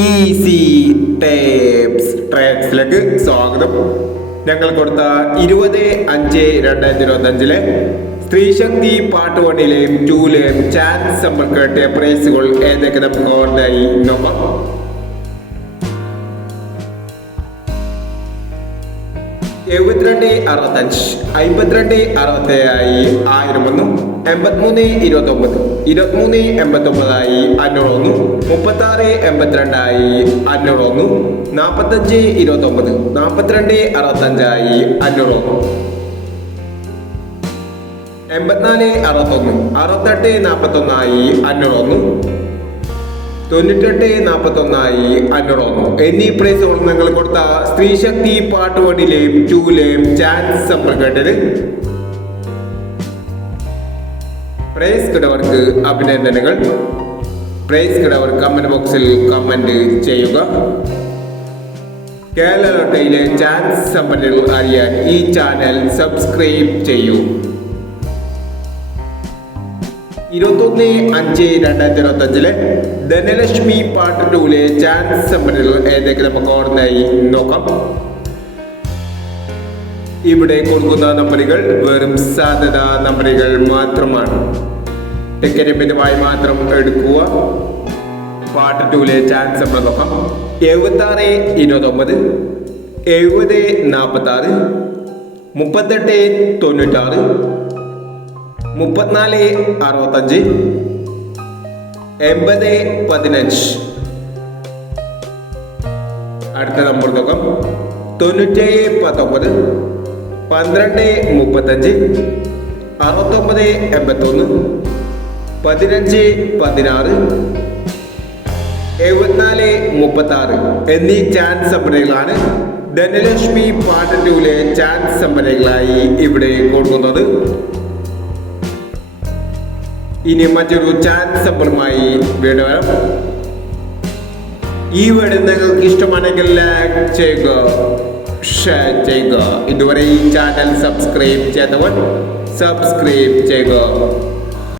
Easy tapes ട്രാക്സിലേക്ക് സ്വാഗതം. ഞങ്ങൾ കൊടുത്ത ഇരുപത് അഞ്ച് രണ്ടായിരത്തി ഇരുപത്തി അഞ്ചിലെ സ്ത്രീശക്തി പാട്ട് വണ്ണിലെയും ടൂലെയും ചാൻസ് സമ്പർക്ക് കേട്ടിയ പ്രൈസുകൾ ഏതൊക്കെ നമുക്ക് ഓർമ്മയായി നോക്കാം എഴുപത്തിരണ്ട് അറുപത്തഞ്ച് അമ്പത്തിരണ്ട് അറുപത്തേഴായി ആയിരം ഒന്നും എൺപത്തിമൂന്ന് ഇരുപത്തൊമ്പത് ഇരുപത്തിമൂന്ന് എൺപത്തൊമ്പതായി അഞ്ഞൂറ് ഒന്നും മുപ്പത്തി ആറ് എൺപത്തിരണ്ടായി അഞ്ഞൂറ് ഒന്നും നാൽപ്പത്തഞ്ച് ഇരുപത്തൊമ്പത് നാൽപ്പത്തിരണ്ട് അറുപത്തഞ്ചായി അഞ്ഞൂറ് ഒന്നും എൺപത്തിനാല് അറുപത്തൊന്ന് അറുപത്തെട്ട് നാൽപ്പത്തൊന്നായി അഞ്ഞൂറ് ഒന്ന് തൊണ്ണൂറ്റെട്ട് നാൽപ്പത്തൊന്നായി അഞ്ഞൂറൊന്നു എന്നീ പ്രൈസ് നിങ്ങൾ കൊടുത്ത സ്ത്രീശക്തി പാട്ടുവണ്ടിയിലെയും ടൂലെയും ചാൻസ് സമ്പർക്കേണ്ടത് പ്രൈസ് കിടവർക്ക് അഭിനന്ദനങ്ങൾ. പ്രൈസ് കിടവർ കമന്റ് ബോക്സിൽ കമന്റ് ചെയ്യുക. കേരള ലോട്ടയിലെ ചാൻസ് സമ്പന്നകൾ അറിയാൻ ഈ ചാനൽ സബ്സ്ക്രൈബ് ചെയ്യൂ. ഇരുപത്തൊന്ന് അഞ്ച് രണ്ടായിരത്തി ഇരുപത്തി അഞ്ചിലെ ധനലക്ഷ്മി പാർട്ട് ടൂലെ ചാൻസ് സമ്പന്നകൾ ഏതൊക്കെ നമുക്ക് ഓർമ്മയായി നോക്കാം. ഇവിടെ കൊടുക്കുന്ന നമ്പറുകൾ വെറും സാധ്യത നമ്പറുകൾ മാത്രമാണ്. ടിക്കറ്റ് മാത്രം എടുക്കുക. പാർട്ട് ടൂലെ ചാൻസ് നമ്മൾ നോക്കാം. എഴുപത്തി ആറ് ഇരുപത്തൊമ്പത് എഴുപത് നാൽപ്പത്തി ആറ് മുപ്പത്തെട്ട് തൊണ്ണൂറ്റാറ് മുപ്പത്തിനാല് അറുപത്തഞ്ച് എൺപത് പതിനഞ്ച്. അടുത്ത നമ്പർ നോക്കാം. തൊണ്ണൂറ്റേഴ് പത്തൊമ്പത് പന്ത്രണ്ട് മുപ്പത്തഞ്ച് അറുപത്തൊമ്പത് എൺപത്തൊന്ന് പതിനഞ്ച് പതിനാറ് എഴുപത്തിനാല് മുപ്പത്തി ആറ് എന്നീ ചാൻസ് സംഭരങ്ങളാണ് ധനലക്ഷ്മി പാട്ടൂലെ ചാൻസ് സംഭരങ്ങളായി ഇവിടെ കൊടുക്കുന്നത്. ഇനി മറ്റൊരു ചാൻസ് സമ്പറുമായി വീണ്ടും വരാം. ഈ വീഡിയോ നിങ്ങൾക്ക് ഇഷ്ടമാണെങ്കിൽ ലൈക്ക് ചെയ്യുക ഷെയർ ചെയ്യുക. ഇതുവരെ ഈ ചാനൽ സബ്സ്ക്രൈബ് ചെയ്തവർ സബ്സ്ക്രൈബ് ചെയ്യുക.